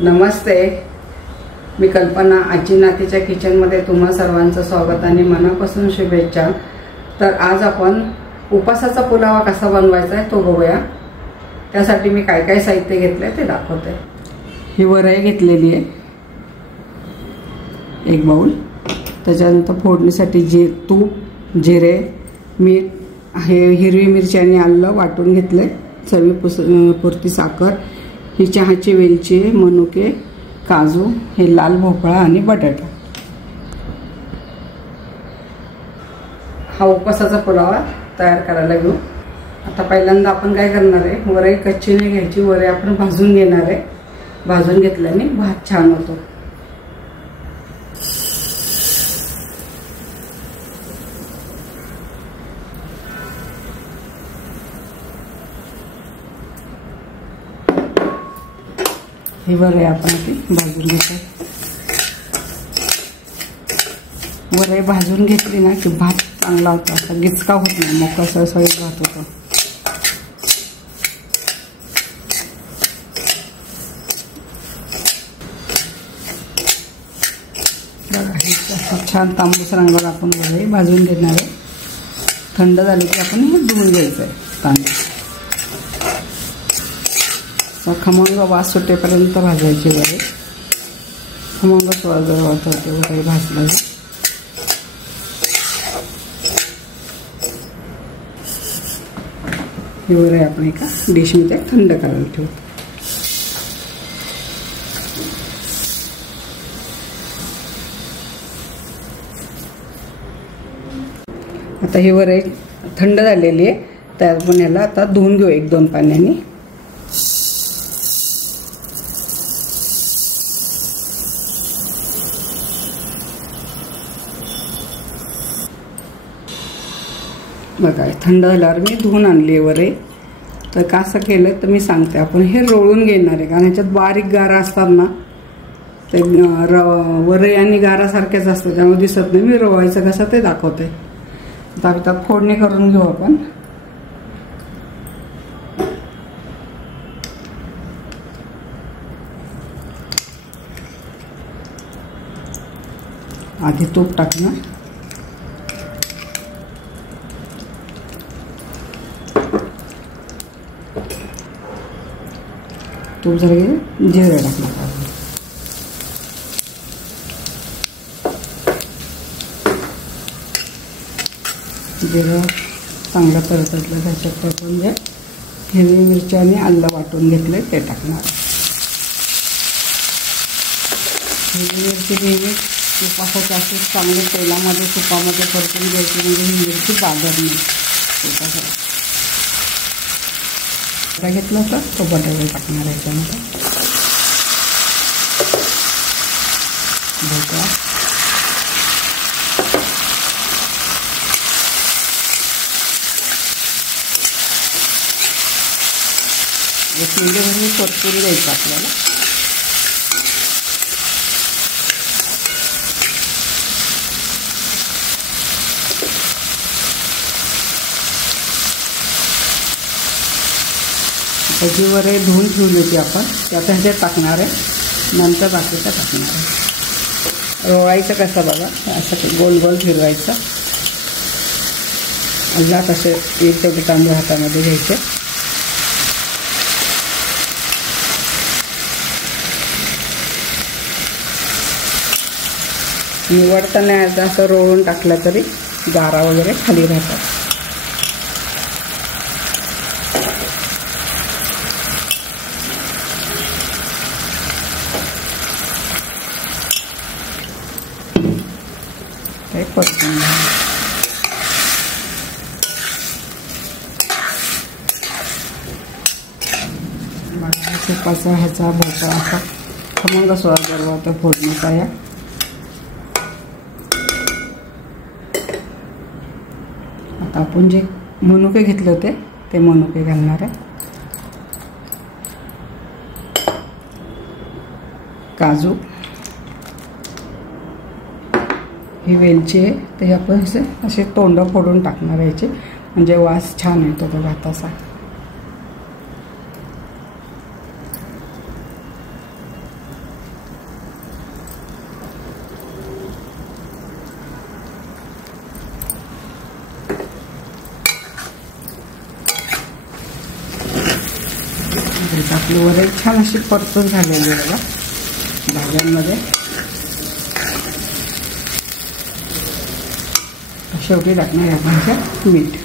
नमस्ते, मी कल्पना आजी नातीच्या किचनमध्ये तुम्हा सर्वांचं स्वागत आणि मनापासून शुभेच्छा। तर आज आपण उपासाचा पुलाव कसा बनवायचा आहे तो बघूया। त्यासाठी मी काय काय साहित्य घेतले ते दाखवते। ही वरई घेतलेली आहे, एक बाउल। त्याच्यानंतर फोडणीसाठी तूप, जिरे, मीठ, हिरवी मिरची आणि आलं वाटून घेतले, चवीपुरती साखर, ही चहाची वेलची, मनुके, काजू, हे लाल भोपळा आणि बटाटा। हा उपासाचा पुलाव तयार करायला घेऊ। आता पहिल्यांदा आपण काय करणार आहे, वरई कच्ची नाही घ्यायची, वरई आपण भाजून घेणार आहे। भाजून घेतल्याने भात छान होतो। ही वरई आपण भाजून घेतो। वरई भाजून घेतली ना की भात चांगला होतो, असा गिचका होत नाही, मोकळा सळसळीत भात होतो। बघा, हे असं छान तांबूस रंगावर आपण वरई भाजून घेणार आहे। थंड झाली की आपण हे धुवून घ्यायचं आहे तांदूळ। खमंग वास सुटेपर्यंत भाजायची वरई। खमंग स्वाद होते वरई भाजलं। ही वरई आपण एका डिशमध्ये थंड करायला ठेवू। आता ही वरई थंड झालेली आहे, तर आपण याला आता धुवून घेऊ 1-2 पाण्याने। बघा, थंड झाल्यावर मी धुवून आणली वरई। तर कसं केलं तर मी सांगते, आपण हे रोळून घेणार आहे, कारण ह्याच्यात बारीक गारा असतात ना, ते वरई आणि गारा सारखेच असतं, त्यामुळे दिसत नाही। मी रोवायचं कसं ते दाखवते। आता फोडणी करून घेऊ आपण। आधी तूप टाकणार, तूप झाले जिरे टाकणार। जिरं चांगलं परतलं, त्याच्यात टाकून जे हिरवी मिरची आणि आलं वाटून घेतले ते टाकणार। हिरवी मिरची नेहमी उपासाच्या अशी चांगले तेलामध्ये तुपामध्ये परतून घ्यायची, म्हणजे ही मिरची बाजार नाही। घेतलं तर तो बटाटा टाकणार याच्यामध्ये। भोपळा, एक मिनिटभर परतून द्यायचं आपल्याला। जी वरई धुवून ठेवली होती आपण, ते आता ह्याच्यात टाकणार आहे, नंतर बाकीचं टाकणार आहे। रोळायचं कसं बघा, असं गोल गोल फिरवायचं। अल्ला कसे एक तेवढे तांदूळ हातामध्ये घ्यायचे। निवडताना असं रोळून टाकलं तरी गारा वगैरे खाली राहतात। परतून तुपाचा ह्याचा भोपळा असा खमंग स्वाद होता फोडणीचा। या आता आपण जे मनुके घेतले होते ते मनुके घालणार आहे। काजू, ही वेलची आहे, ते आपण असे तोंड फोडून टाकणार याचे, म्हणजे वास छान येतो तो भाताचा। वरे छान अशी परतून झालेली आहे बघा भाज्यांमध्ये. शेवटी टाकणार आहे आपण मीठ.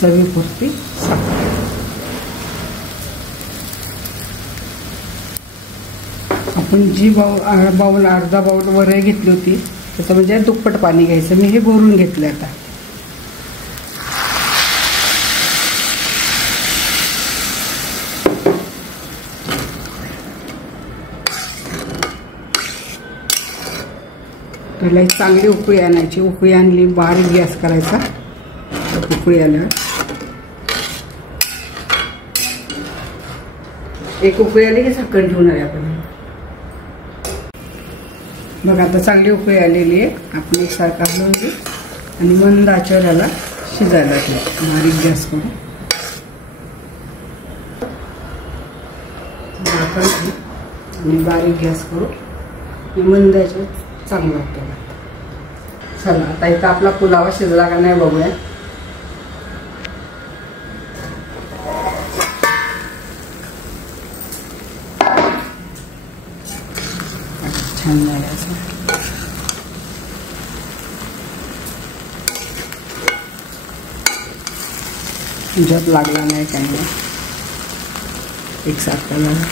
चवीपुरती साखर. आपण जी बाऊल अर्धा बाऊल वरे घेतली होती त्याचं म्हणजे दुप्पट पाणी घ्यायचं. मी हे भरून घेतलं आता. पहिला एक चांगली उकळी आणायची. उकळी आणली, बारीक गॅस करायचा. उकळी आल्यावर एक उकळी आली की झाकण ठेवून आहे आपण. बघा आता चांगली उकळी आलेली आहे. आपण एक सारखा हलवून घेऊ आणि मंद आचेवर याला शिजायला ठेवू. बारीक गॅस करून झाकण ठेवू आणि बारीक गॅस करू. मंद आचेवर चांगलं लागतं. चला आता इथं आपला पुलावा शिजला का नाही बघूया. छान झालं. जब लागला नाही काही नाही. एकसारखं झालं.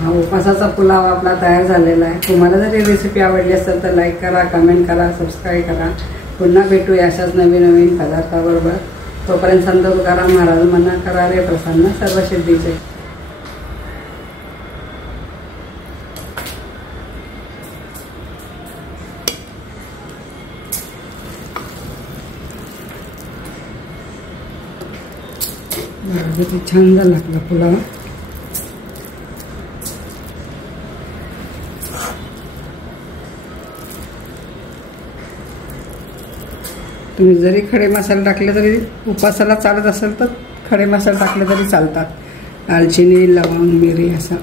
हा उपासाचा पुलाव आपला तयार झालेला आहे. तुम्हाला जर ही रेसिपी आवडली असेल तर लाईक करा, कमेंट करा, सबस्क्राईब करा. पुन्हा भेटूया अशाच नवीन नवीन पदार्थाबरोबर. तोपर्यंत संत तुकाराम महाराज म्हणा करा रे प्रसन्न सर्व सिद्धीचे. छान झाला आपला पुलाव. तुम्ही जरी खडे मसाले टाकले तरी उपासाला चालत असेल तर खडे मसाले टाकले तरी चालतात. दालचिनी, लवंग, मिरी असं.